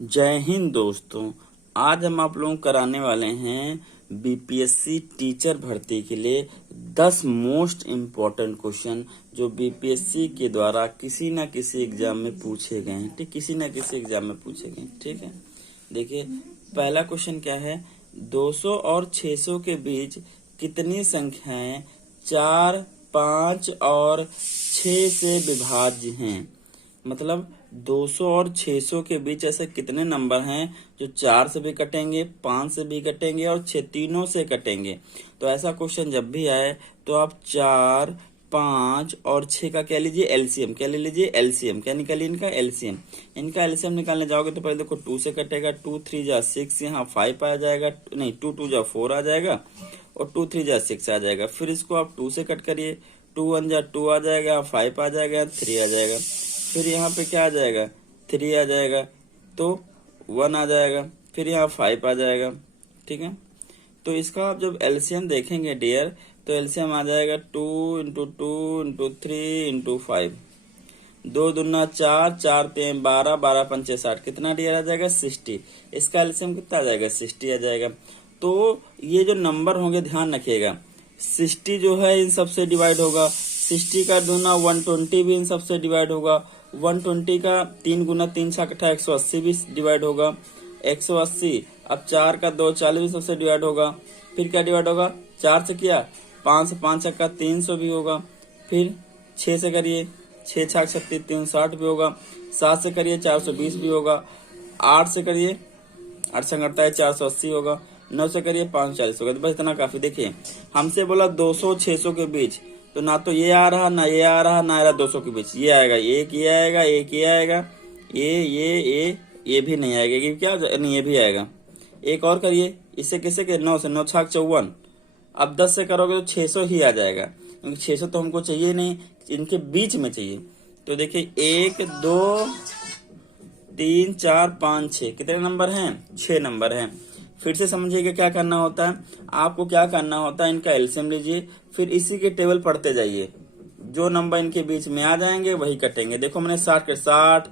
जय हिंद दोस्तों। आज हम आप लोगों को कराने वाले हैं बीपीएससी टीचर भर्ती के लिए 10 मोस्ट इम्पोर्टेंट क्वेश्चन जो बीपीएससी के द्वारा किसी ना किसी एग्जाम में पूछे गए हैं। ठीक, किसी ना किसी एग्जाम में पूछे गए हैं। ठीक है, देखिए पहला क्वेश्चन क्या है। 200 और 600 के बीच कितनी संख्याएं 4, 5 और 6 से विभाज्य हैं। मतलब 200 और 600 के बीच ऐसे कितने नंबर हैं जो 4 से भी कटेंगे, 5 से भी कटेंगे और 6 तीनों से कटेंगे। तो ऐसा क्वेश्चन जब भी आए तो आप 4, 5 और 6 का क्या लीजिए, एलसीएम। क्या ले लीजिए, एलसीएम। क्या निकालिए, इनका एलसीएम। इनका एलसीएम निकालने जाओगे तो पहले देखो 2 से कटेगा, 2 3 जा 6, यहाँ 5 आ जाएगा, नहीं 2 2 जा 4 आ जाएगा और 2 3 जा 6 आ जाएगा। फिर इसको आप 2 से कट करिए, 2 1 जा 2 आ जाएगा, 5 आ जाएगा, 3 आ जाएगा। फिर यहाँ पे क्या आ जाएगा, 3 आ जाएगा तो 1 आ जाएगा, फिर यहाँ 5 आ जाएगा। ठीक है, तो इसका आप जब एलसीएम देखेंगे डियर तो एलसीएम आ जाएगा 2 इंटू 2 इंटू 3 इंटू 5। 2 दूना 4, 4 3 12, 12 पंचे 60, कितना डियर आ जाएगा, 60। इसका एलसीएम कितना आ जाएगा, 60 आ जाएगा। तो ये जो नंबर होंगे ध्यान रखिएगा, 60 जो है इन सबसे डिवाइड होगा, 60 का दूना 120 भी इन सबसे डिवाइड होगा, 120 का 3 गुना 3 6 180 भी डिवाइड होगा, 180। अब 4 का 2 40 भी सबसे डिवाइड होगा। फिर क्या डिवाइड होगा, 4 से किया, 5 से 5 का 300 भी होगा। फिर 6 से करिए, 6 6 36 360 भी होगा। 7 से करिए 420 भी होगा। 8 से करिए 8 संग 480 होगा। 9 से करिए 540 होगा। तो बस इतना काफी। देखिए हमसे बोला 200 600 के बीच, तो ना तो ये आ रहा, ना ये आ रहा, ना आ रहा 200 के बीच। ये आएगा, एक ये आएगा, एक ये आएगा, ये भी नहीं आएगा। कि क्या नहीं, ये भी आएगा। एक और करिए, इससे किसे के 9 से 9 6 54। अब 10 से करोगे तो 600 ही आ जाएगा, क्योंकि 600 तो हमको चाहिए नहीं, इनके बीच में चाहिए। तो देखिए 1 2 3 4 5 6 कितने नंबर हैं, 6 नंबर हैं। फिर से समझिएगा क्या करना होता है आपको। क्या करना होता है, इनका एलसीएम लीजिए, फिर इसी के टेबल पढ़ते जाइए। जो नंबर इनके बीच में आ जाएंगे वही कटेंगे। देखो मैंने 60 के 60,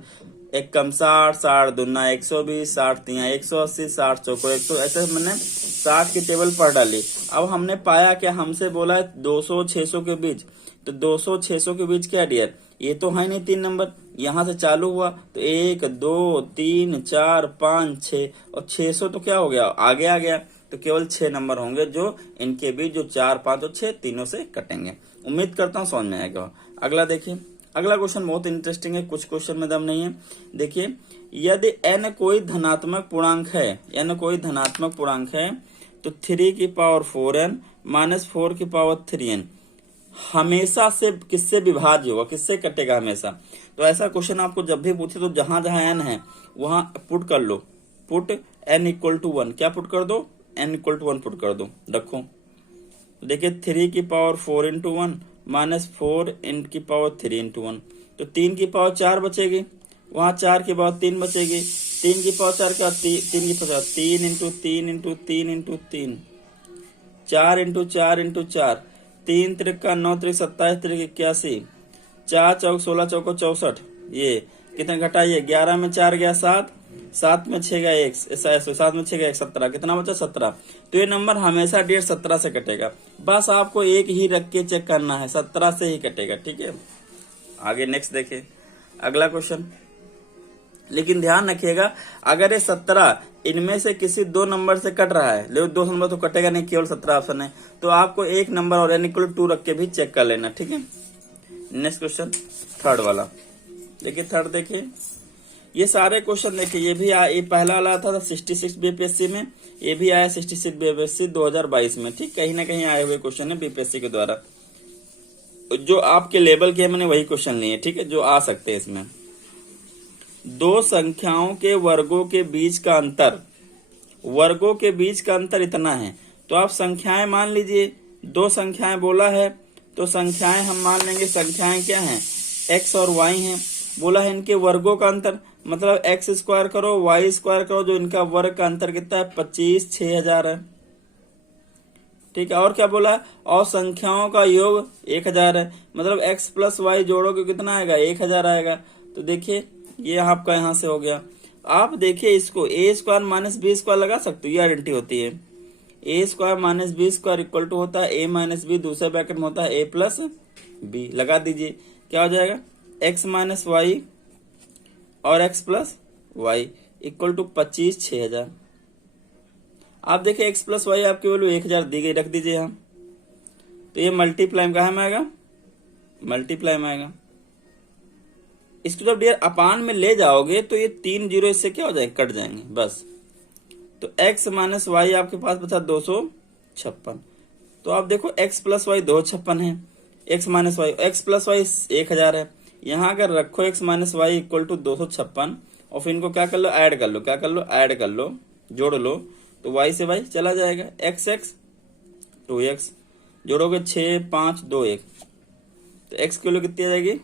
एक कम 60, 60 दूना 120, 60 तिया 180, 60 चौको 100, ऐसे मैंने 60 की टेबल पढ़ डाली। अब हमने पाया कि हमसे बोला है 200 600 के बीच, तो 200 600 के बीच क्या डियर, ये तो है नहीं 3 नंबर, यहाँ से चालू हुआ तो 1 2 3 4 5 6 और 600 तो क्या हो गया, आगे आ गया। तो केवल 6 नंबर होंगे जो इनके बीच, जो 4 5 और 6 तीनों से कटेंगे। उम्मीद करता हूँ समझ में आएगा। अगला देखिए, अगला क्वेश्चन बहुत इंटरेस्टिंग है, कुछ क्वेश्चन में दम नहीं है। देखिए, यदि n कोई धनात्मक पूर्णांक है, n कोई धनात्मक पूर्णांक है, तो 3 की पावर 4n माइनस 4 की पावर 3n हमेशा से किससे विभाज्य होगा, किससे कटेगा हमेशा। तो ऐसा क्वेश्चन आपको जब भी पूछे तो जहां जहां n है वहां पुट कर लो, पुट n इक्वल टू 1। क्या पुट कर दो, n इक्वल टू 1 पुट कर दो। रखो, देखिए 3 की पावर 4 इंटू 1 माइनस 4 इन की पावर 3 इंटू 1, तो 3 की पावर 4 बचेगी, वहां 4 की पावर 3 बचेगी। 3 की पावर 4 का 3 की power 3 into 3 into 3 into 3, 4 into 4 into 4, 3 Trika 9 त्रिक 27 त्रिक 81, 4 चौक 16 चौको 64। ये कितने घटाइए, 11 में 4 गया 7, 7 में 6 गया 1, 7 में 6 गया 1, 17, कितना बचा 17। तो ये नंबर हमेशा 17 से कटेगा। बस आपको एक ही रख के चेक करना है, 17 से ही कटेगा। ठीक है, आगे नेक्स्ट देखिए अगला क्वेश्चन। लेकिन ध्यान रखिएगा, अगर ये 17 इनमें से किसी 2 नंबर से कट रहा है, लेकिन 2 नंबर तो कटेगा नहीं, केवल 17 ऑप्शन है, तो आपको एक नंबर और n इक्वल 2 रख के भी चेक कर लेना। ठीक है, नेक्स्ट क्वेश्चन थर्ड वाला देखिए। थर्ड देखिए, ये सारे क्वेश्चन देखिए, ये भी ये पहला वाला था 66 बीपीएससी में, ये भी आया 66 बीपीएससी 2022 में। ठीक, कहीं ना कहीं आए हुए क्वेश्चन है बीपीएससी के द्वारा, जो आपके लेवल के मैंने वही क्वेश्चन लिए। ठीक है, जो आ सकते हैं इसमें। 2 संख्याओं के वर्गों के बीच का अंतर, वर्गों के बीच का अंतर इतना है, तो आप संख्याएं मान लीजिए। 2 संख्याएं बोला है तो संख्याएं हम मान लेंगे, संख्याएं क्या हैं, x और y हैं। बोला है इनके वर्गों का अंतर, मतलब x स्क्वायर करो y स्क्वायर करो, जो इनका वर्ग का अंतर कितना है, 25 6000 है। ठीक है, और क्या बोला है, और संख्याओं का योग 1000 है, मतलब x प्लस y जोड़ोगे कितना आएगा, 1000 आएगा। तो देखिए ये आपका यहाँ से हो गया। आप देखिए इसको a square minus b square लगा सकते हो, ये आइडेंटिटी होती है। A square minus b square equal to होता है ए माइनस बी, दूसरे ब्रैकेट में होता है ए प्लस बी। लगा दीजिए, क्या हो जाएगा, एक्स माइनस वाई और x plus y equal to 25 6000। आप देखिए एक्स प्लस वाई आपकी वैल्यू 1000 दी गई, रख दीजिए यहाँ। तो ये मल्टीप्लाई कहाँ में आएगा, मल्टीप्लाई में आएगा। इसको जब डियर अपान में ले जाओगे तो ये 3 जीरो इससे क्या हो जाएंगे, कट जाएंगे बस। तो x माइनस वाई आपके पास बचा 256। तो आप देखो x प्लस वाई 256 है, x minus y, x plus y 1000 है। यहाँ अगर रखो x minus y equal to 256 और फिर इनको क्या कर लो, ऐड कर लो, क्या कर लो, ऐड कर लो, जोड़ लो। तो y से y चला जाएगा, x 2x, जोड़ोगे 6 5 2 1। तो x की वैल्यू कितनी आ जाएगी,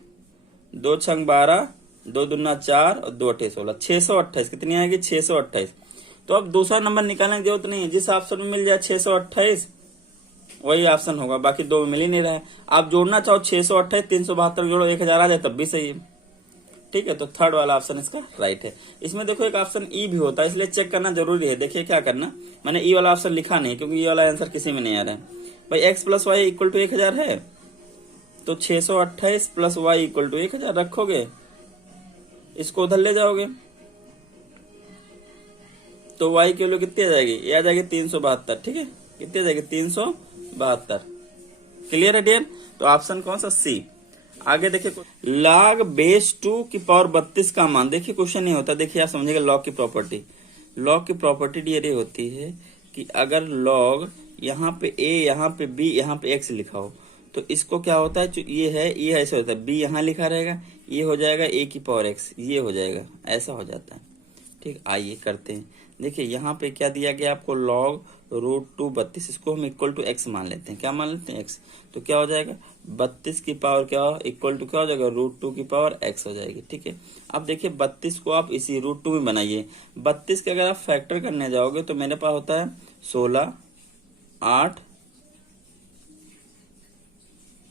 2 छंग 12, 2 दूना 4 और 2 अट्ठाईस 16, 628 कितनी आएगी, 628। तो अब दूसरा नंबर निकालने की जरूरत नहीं है, जिस ऑप्शन में मिल जाए 628 वही ऑप्शन होगा, बाकी दो में मिल ही नहीं रहा है। आप जोड़ना चाहो 628 372 जोड़ो 1000 आ जाए तब भी सही है, ठीक है। तो थर्ड वाला ऑप्शन इसका राइट है। इसमें देखो एक ऑप्शन ई भी होता है, इसलिए चेक करना जरूरी है। देखिए क्या करना, मैंने ई वाला ऑप्शन लिखा नहीं क्योंकि ये वाला आंसर किसी में नहीं आ रहा है। भाई x plus y equal to 1000 है, तो 628 प्लस वाई इक्वल टू 1000 रखोगे, इसको उधर ले जाओगे तो y की वैल्यू कितनी आ जाएगी, ये आ जाएगी 372, ठीक है। कितनी आ जाएगी, 372। क्लियर है डियर। तो ऑप्शन कौन सा, सी। आगे देखिए, log बेस 2 की पावर 32 का मान। देखिए क्वेश्चन नहीं होता, देखिए आप समझिएगा लॉग की प्रॉपर्टी। लॉग की प्रॉपर्टी डियर ये होती है कि अगर लॉग यहाँ पे a, यहाँ पे b, यहाँ पे x लिखा हो तो इसको क्या होता है, जो ये है ऐसे होता है, b यहाँ लिखा रहेगा, ये हो जाएगा a की पावर x, ये हो जाएगा, ऐसा हो जाता है, ठीक। आइए करते हैं। देखिए यहाँ पे क्या दिया गया आपको, log √2 32, इसको हम इक्वल टू x मान लेते हैं। क्या मान लेते हैं, x। तो क्या हो जाएगा, 32 की पावर क्या इक्वल टू क्या हो जाएगा, √2 की पावर x हो जाएगी, ठीक है। अब देखिए 32 को आप इसी √2 में बनाइए। 32 के अगर आप फैक्टर करने जाओगे तो मेरे पास होता है 16 8,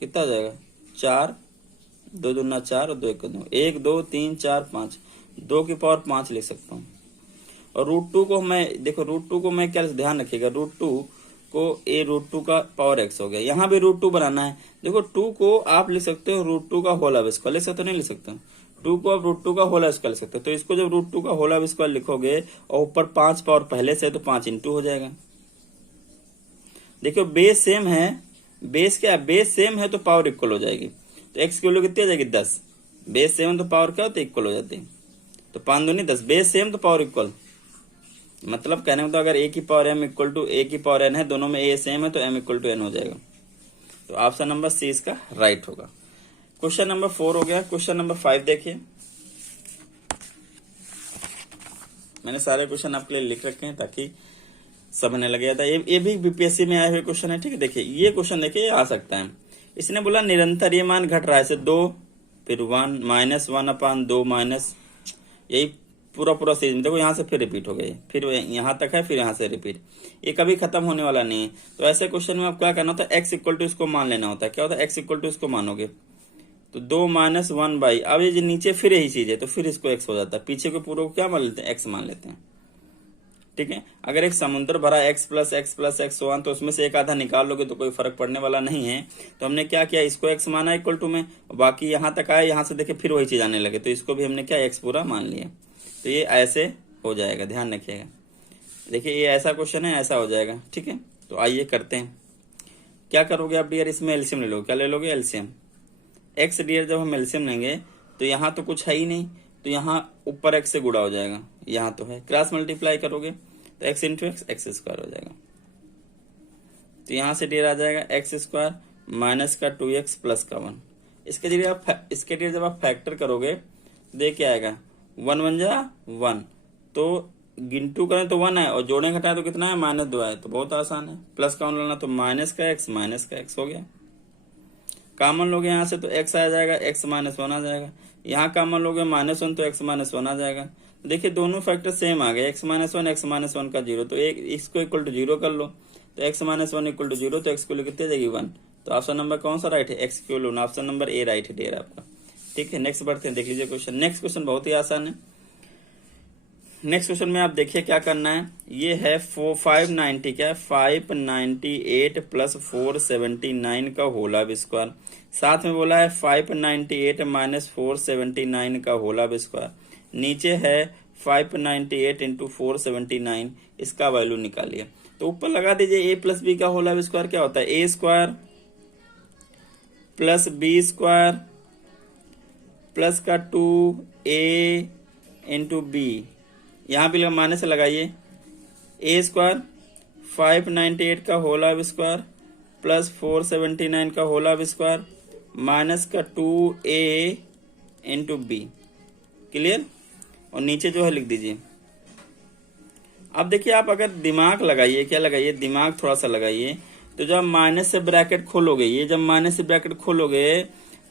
कितना हो जाएगा, 4, 2 दूना 4 और 2 1 2, 1 2 3 4 5, 2 की पावर 5 लिख सकता हूँ। और √2 को मैं देखो, √2 को मैं क्या ध्यान रखिएगा, √2 को a √2 का पावर x हो गया। यहाँ भी √2 बनाना है। देखो 2 को आप लिख सकते हो √2 का होल स्क्वायर, लिख सकते हो, नहीं लिख सकते, 2 को आप √2 का होल स्क्वायर लिख सकते हो। तो इसको जब √2 का होल स्क्वायर लिखोगे और ऊपर 5 पावर पहले से तो 5 इंटू हो जाएगा। देखो बेस सेम है, बेस क्या है, बेस सेम है तो पावर इक्वल हो जाएगी। तो x की वैल्यू कितनी आ जाएगी, 10। बेस सेम तो पावर क्या होती है, इक्वल हो जाती है। तो 5 दूनी 10, बेस सेम तो पावर इक्वल, मतलब कहने में तो अगर a की power m equal to a की पावर n है, दोनों में a सेम है तो m इक्वल टू n हो जाएगा। तो ऑप्शन नंबर सी इसका राइट होगा। क्वेश्चन नंबर 4 हो गया। क्वेश्चन नंबर 5 देखिए, मैंने सारे क्वेश्चन आपके लिए लिख रखे हैं ताकि समझने लगे था। ये भी बीपीएससी में आए हुए क्वेश्चन है, ठीक है। देखिए ये क्वेश्चन देखिए आ सकता है। इसने बोला निरंतर ये मान घट रहा है, से 2 फिर 1 -1/2 माइनस, यही पूरा सीरीज में देखो, यहाँ से फिर रिपीट हो गई, फिर यहाँ तक है, फिर यहाँ से रिपीट, ये कभी खत्म होने वाला नहीं है। तो ऐसे क्वेश्चन में आप क्या करना होता है, x इक्वल टू इसको मान लेना होता है। क्या होता है, x इक्वल टू इसको मानोगे तो 2 - 1/, अब ये जो नीचे फिर यही चीज है तो फिर इसको x हो जाता है, पीछे को पूरा को क्या मान लेते हैं, x मान लेते हैं, ठीक है। अगर एक समुद्र भरा x प्लस x 1 तो उसमें से एक आधा निकाल लोगे तो कोई फर्क पड़ने वाला नहीं है। तो हमने क्या किया, इसको x माना इक्वल टू में, बाकी यहाँ तक आया, यहाँ से देखे फिर वही चीज आने लगे तो इसको भी हमने क्या x पूरा मान लिया। तो ये ऐसे हो जाएगा, ध्यान रखिएगा। देखिए ये ऐसा क्वेश्चन है, ऐसा हो जाएगा, ठीक है। तो आइए करते हैं। क्या करोगे आप डियर, इसमें एलसीएम ले लोगे। क्या ले लोगे, एलसीएम। एक्स डियर जब हम एलसीएम लेंगे तो यहाँ तो कुछ है ही नहीं, तो यहाँ ऊपर एक्स से गुणा हो जाएगा, यहाँ तो है, क्रॉस मल्टीप्लाई करोगे तो एक्स इंटू एक्स स्क्वायर हो जाएगा। तो यहाँ से डियर आ जाएगा एक्स स्क्वायर माइनस का 2x प्लस का 1। इसके डियर जब आप फैक्टर करोगे तो देख क्या आएगा, 1 1 जा 1, तो गिनटू करें तो 1 है और जोड़े घटाए तो कितना है, -2 है। तो बहुत आसान है, प्लस का 1 लेना तो माइनस का x हो गया। कॉमन लोगे यहाँ से तो x आ जाएगा, x -1 आ जाएगा। यहाँ कॉमन लोगे -1 तो x -1 आ जाएगा। देखिए दोनों फैक्टर सेम आ गए, x -1 का 0, तो एक इसको इक्वल टू 0 कर लो, तो x -1 इक्वल टू 0, तो x को कितनी आ जाएगी 1। तो ऑप्शन नंबर कौन सा राइट है, x क्यों लो, ऑप्शन नंबर ए राइट है डियर आपका, ठीक है। नेक्स्ट बढ़ते हैं, देख लीजिए क्वेश्चन। नेक्स्ट क्वेश्चन बहुत ही आसान है। नेक्स्ट क्वेश्चन में आप देखिए क्या करना है। ये है 590 क्या है 598 प्लस 479 का होल स्क्वायर। साथ में बोला है 598 माइनस 479 का होल स्क्वायर। नीचे है 598 इंटू 479, इसका वैल्यू निकालिए। तो ऊपर लगा दीजिए a प्लस बी का होल स्क्वायर क्या होता है a square plus b square plus का 2a इंटू बी, यहाँ भी माइनस से लगाइए ए स्क्वायर 598 का होल स्क्वायर प्लस 479 का होल स्क्वायर माइनस का 2a इंटू बी। क्लियर। और नीचे जो है लिख दीजिए। अब देखिए आप अगर दिमाग लगाइए, क्या लगाइए, दिमाग थोड़ा सा लगाइए। तो जब माइनस से ब्रैकेट खोलोगे, ये जब माइनस से ब्रैकेट खोलोगे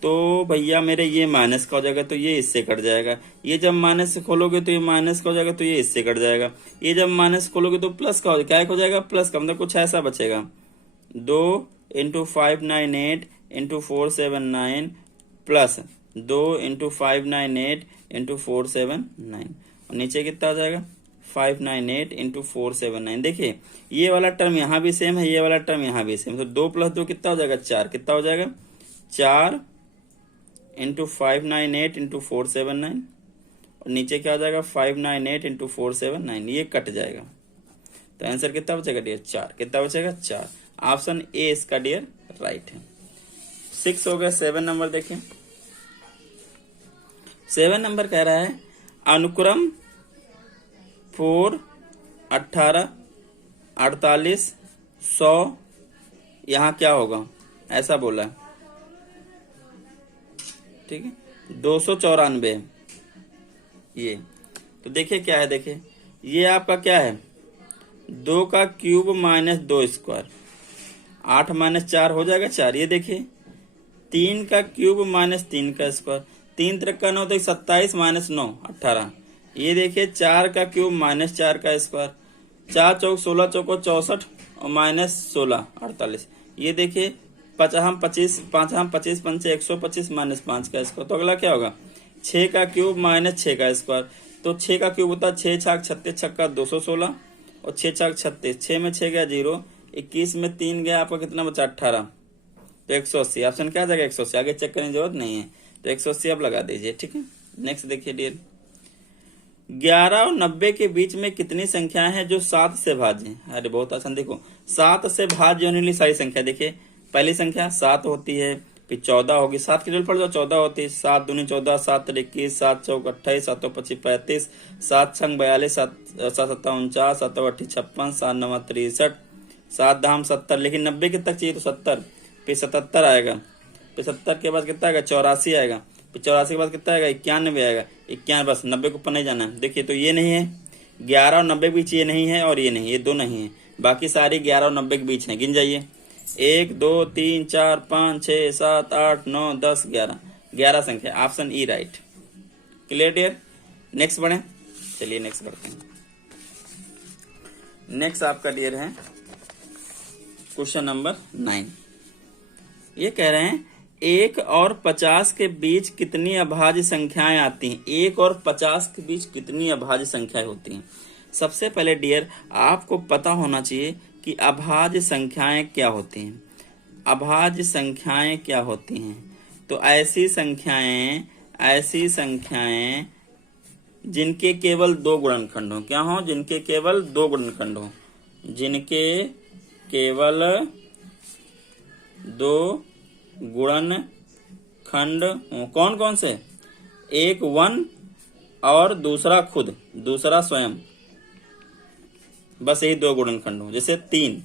तो भैया मेरे ये माइनस का हो जाएगा, तो ये इससे कट जाएगा। ये जब माइनस से खोलोगे तो ये माइनस का हो जाएगा, तो ये इससे कट जाएगा। ये जब माइनस खोलोगे तो प्लस का हो जाएगा, क्या हो जाएगा, प्लस का, मतलब कुछ ऐसा बचेगा। 2 into 598 into 479 plus 2 into 598 into 479, और नीचे कितना आ जाएगा 598 इंटू 479। देखिए ये वाला टर्म यहाँ भी सेम है, ये वाला टर्म यहाँ भी सेम, तो 2 प्लस 2 कितना हो जाएगा 4, कितना हो जाएगा 4 इंटू 598 इंटू 479, और नीचे क्या आ जाएगा 598 इंटू 479, ये कट जाएगा। तो आंसर कितना बचेगा डियर 4, कितना बचेगा 4। ऑप्शन ए इसका डियर राइट है। 6 हो गया। 7 नंबर देखिए। 7 नंबर कह रहा है अनुक्रम 4, 18, 48, 100, यहाँ क्या होगा ऐसा बोला है। ठीक है 294 ये। तो देखिए क्या है, देखिए ये आपका क्या है 2 का क्यूब माइनस 2 स्क्वायर, 8 माइनस 4 हो जाएगा 4। ये देखिए 3 का क्यूब माइनस 3 का स्क्वायर, 3 त्रिक का 9 तो 27 माइनस 9 18। ये देखिए 4 का क्यूब माइनस 4 का स्क्वायर, 4 चौक 16 चौको 64 और माइनस 16 48। ये देखिए 5 हम 25 पंचे 125 माइनस 5 का स्क्वायर। तो अगला क्या होगा 6 का क्यूब माइनस 6 का स्क्वायर। तो 6 का क्यूब होता है 6 छाक 36 छक्का 216 और 6 छाक 36, 6 में 6 गया 0, 21 में 3 गया, आपका कितना बचा 18, तो 180। ऑप्शन क्या आ जाएगा 180, आगे चेक करने की जरूरत नहीं है, तो 180 आप लगा दीजिए। ठीक है नेक्स्ट देखिए डियर। 11 और 90 के बीच में कितनी संख्याएं हैं जो 7 से भाज्य हैं। अरे बहुत आसान, देखो 7 से भाज्य होने वाली सारी संख्या। देखिए पहली संख्या 7 होती है, फिर 14 होगी, 7 की जरूरत पड़ जाओ 14 होती है, 7 दूनी 14, 7 21, 7 चौक 28, 7 25 35, 7 छंग 42, 7 7 49, 7 8 56, 7 9 63, 7 धाम 70। लेकिन 90 के तक चाहिए तो 70, फिर 77 आएगा, फिर 70 के बाद कितना आएगा 84 आएगा, फिर 84 के बाद कितना आएगा 91 आएगा, 91, बस 90 के ऊपर नहीं जाना है। देखिए तो ये नहीं है 11 और 90 के बीच, ये नहीं है और ये नहीं, ये दो नहीं है, बाकी सारी 11 और 90 के बीच है। गिन जाइए 1 2 3 4 5 6 7 8 9 10 11, 11 संख्या, option E right. Clear dear. Next बढ़े, चलिए नेक्स्ट बढ़ते हैं। नेक्स्ट आपका डियर है क्वेश्चन नंबर 9। ये कह रहे हैं 1 और 50 के बीच कितनी अभाज्य संख्याएं आती हैं। 1 और 50 के बीच कितनी अभाज्य संख्याएं होती हैं। सबसे पहले डियर आपको पता होना चाहिए कि अभाज्य संख्याएं क्या होती हैं। अभाज्य संख्याएं क्या होती हैं, तो ऐसी संख्याएं जिनके केवल 2 गुणनखंड हो। क्या हो, जिनके केवल 2 गुणनखंड हो, जिनके केवल 2 गुणनखंड हो। कौन कौन से, एक 1 और दूसरा खुद, दूसरा स्वयं, बस यही 2 गुणनखंड हो। जैसे 3,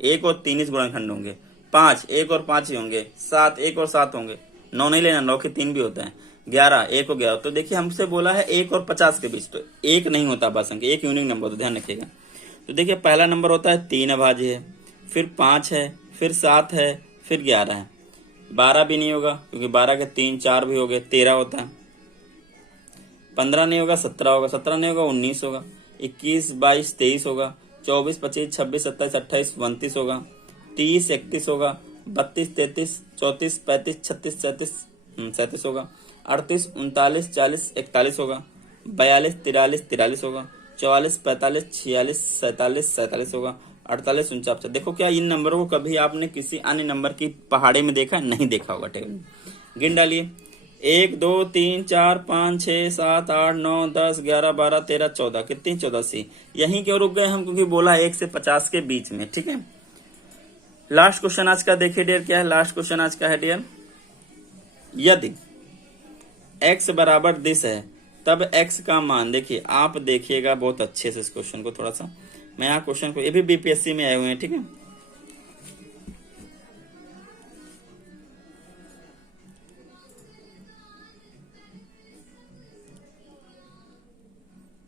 1 और 3 इस गुणनखंड होंगे। 5, 1 और 5 ही होंगे। 7, 1 और 7 होंगे। 9 नहीं लेना, 9 के 3 भी होता है। 11, 1 हो गया। तो देखिए हमसे बोला है 1 और 50 के बीच, तो 1 नहीं होता अभाज्य संख्या, 1 यूनिक नंबर, तो ध्यान रखिएगा। तो देखिए पहला नंबर होता है 3 अभाज्य है, फिर 5 है, फिर 7 है, फिर 11 है। 12 भी नहीं होगा क्योंकि 12 के 3 4 भी हो गए, 13 होता है। 15 नहीं होगा, 17 होगा। 17 नहीं होगा, 19 होगा। 21 22 23 होगा। 24 25 26 27 28 29 होगा। 30 31 होगा। 32 33 34 35 36 37 37 होगा। 38 39 40 41 होगा। 42 43 43 होगा। 44, 45, 46, 47, 47 होगा, 48, 49। देखो क्या इन नंबरों को कभी आपने किसी अन्य नंबर की पहाड़े में देखा? नहीं देखा होगा टेबल में। गिन डालिए। 1, 2, 3, 4, 5, 6, 7, 8, 9, 10, 11, 12, 13, 14। कितनी? 14 सी। यहीं क्यों रुक गए हम? क्योंकि बोला 1 से 50 के बीच में। ठीक है, लास्ट क्वेश्चन आज का देखिए डियर, क्या है लास्ट क्वेश्चन आज का है डियर। यदि x बराबर दिस है तब x का मान, देखिए आप देखिएगा बहुत अच्छे से इस क्वेश्चन को, थोड़ा सा मैं यहाँ क्वेश्चन को, ये भी बीपीएससी में आए हुए हैं। ठीक है,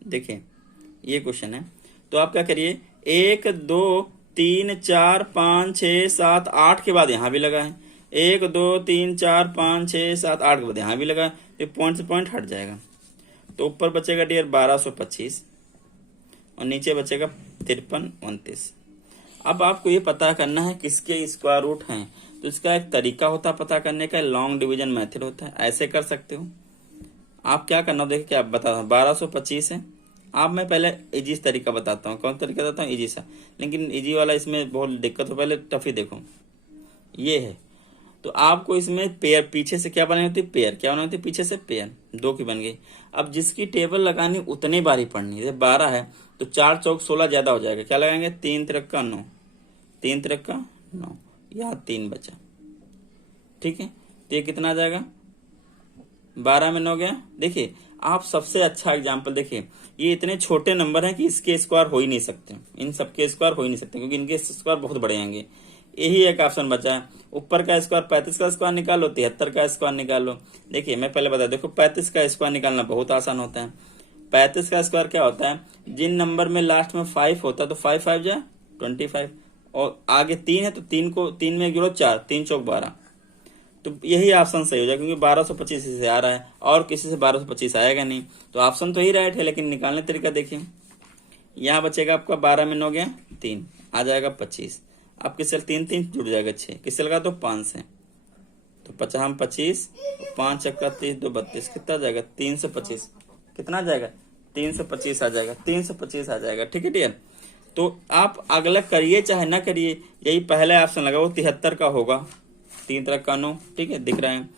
देखिए ये क्वेश्चन है। तो आप क्या करिए, 1, 2, 3, 4, 5, 6, 7, 8 के बाद यहाँ भी लगा है। 1, 2, 3, 4, 5, 6, 7, 8 के बाद यहाँ भी लगा है। तो पॉइंट से पॉइंट हट जाएगा। तो ऊपर बचेगा डियर 1225 और नीचे बचेगा 53, 29। अब आपको ये पता करना है किसके स्क्वायर रूट हैं। तो इसका एक तरीका होता है पता करने का, लॉन्ग डिवीजन मेथड होता है। ऐसे कर सकते हो आप। क्या करना, देखिए क्या बता, 1225 है। आप मैं पहले इजी तरीका बताता हूँ। कौन तरीका बताता हूँ? इजी सा, लेकिन इजी वाला इसमें बहुत दिक्कत हो। पहले टफ ही देखो, ये है। तो आपको इसमें पेयर पीछे से क्या बनानी होती है? पेयर। क्या बनानी होती है? पीछे से पेयर। 2 की बन गई। अब जिसकी टेबल लगानी उतनी बारी पढ़नी है। जैसे 12 है तो 4 चौक 16 ज्यादा हो जाएगा। क्या लगाएंगे? 3 तिरका 9, 3 तिरका 9, यहाँ 3 बचा। ठीक है, तो ये कितना आ जाएगा? 12 में 9 गया। देखिए आप सबसे अच्छा एग्जाम्पल देखिए, ये इतने छोटे नंबर हैं कि इसके स्क्वायर हो ही नहीं सकते, इन सबके स्क्वायर हो ही नहीं सकते, क्योंकि इनके स्क्वायर बहुत बड़े आएंगे। यही एक ऑप्शन बचा है। ऊपर का स्क्वायर 35 का स्क्वायर निकालो, 73 का स्क्वायर निकालो। देखिए मैं पहले बता, देखो 35 का स्क्वायर निकालना बहुत आसान होता है। 35 का स्क्वायर क्या होता है? जिन नंबर में लास्ट में 5 होता है तो 5 5 जा 25, और आगे 3 है तो 3 को 3 में जोड़ो 4, 3 चौक 12। तो यही ऑप्शन सही हो जाएगा, क्योंकि 1225 से आ रहा है और किसी से 1225 आएगा नहीं। तो ऑप्शन तो ही राइट है, लेकिन निकालने तरीका देखिए। यहाँ बचेगा आपका 12 में 9 गया 3, आ जाएगा 25। अब किससे 3 3 जुड़ जाएगा 6, किससे लगा तो 5 से। तो 50 25, 5 चक्का 30, 2 32, कितना जाएगा? 325। कितना जाएगा? 325 आ जाएगा, 325 आ जाएगा। ठीक है डियर, तो आप अगला करिए चाहे ना करिए, यही पहला ऑप्शन लगा वो 73 का होगा। 3 तरह का 9, ठीक है दिख रहा है।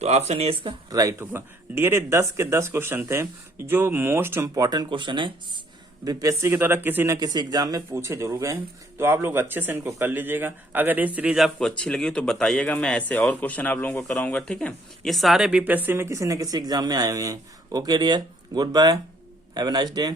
तो ऑप्शन ए इसका राइट होगा। डियर ये 10 के 10 क्वेश्चन थे जो मोस्ट इंपॉर्टेंट क्वेश्चन है, बीपीएससी के द्वारा किसी न किसी एग्जाम में पूछे जरूर गए हैं। तो आप लोग अच्छे से इनको कर लीजिएगा। अगर ये सीरीज आपको अच्छी लगी तो बताइएगा, मैं ऐसे और क्वेश्चन आप लोगों को कराऊंगा। ठीक है, ये सारे बीपीएससी में किसी न किसी एग्जाम में आए हुए हैं। Okay dear, good bye, have a nice day.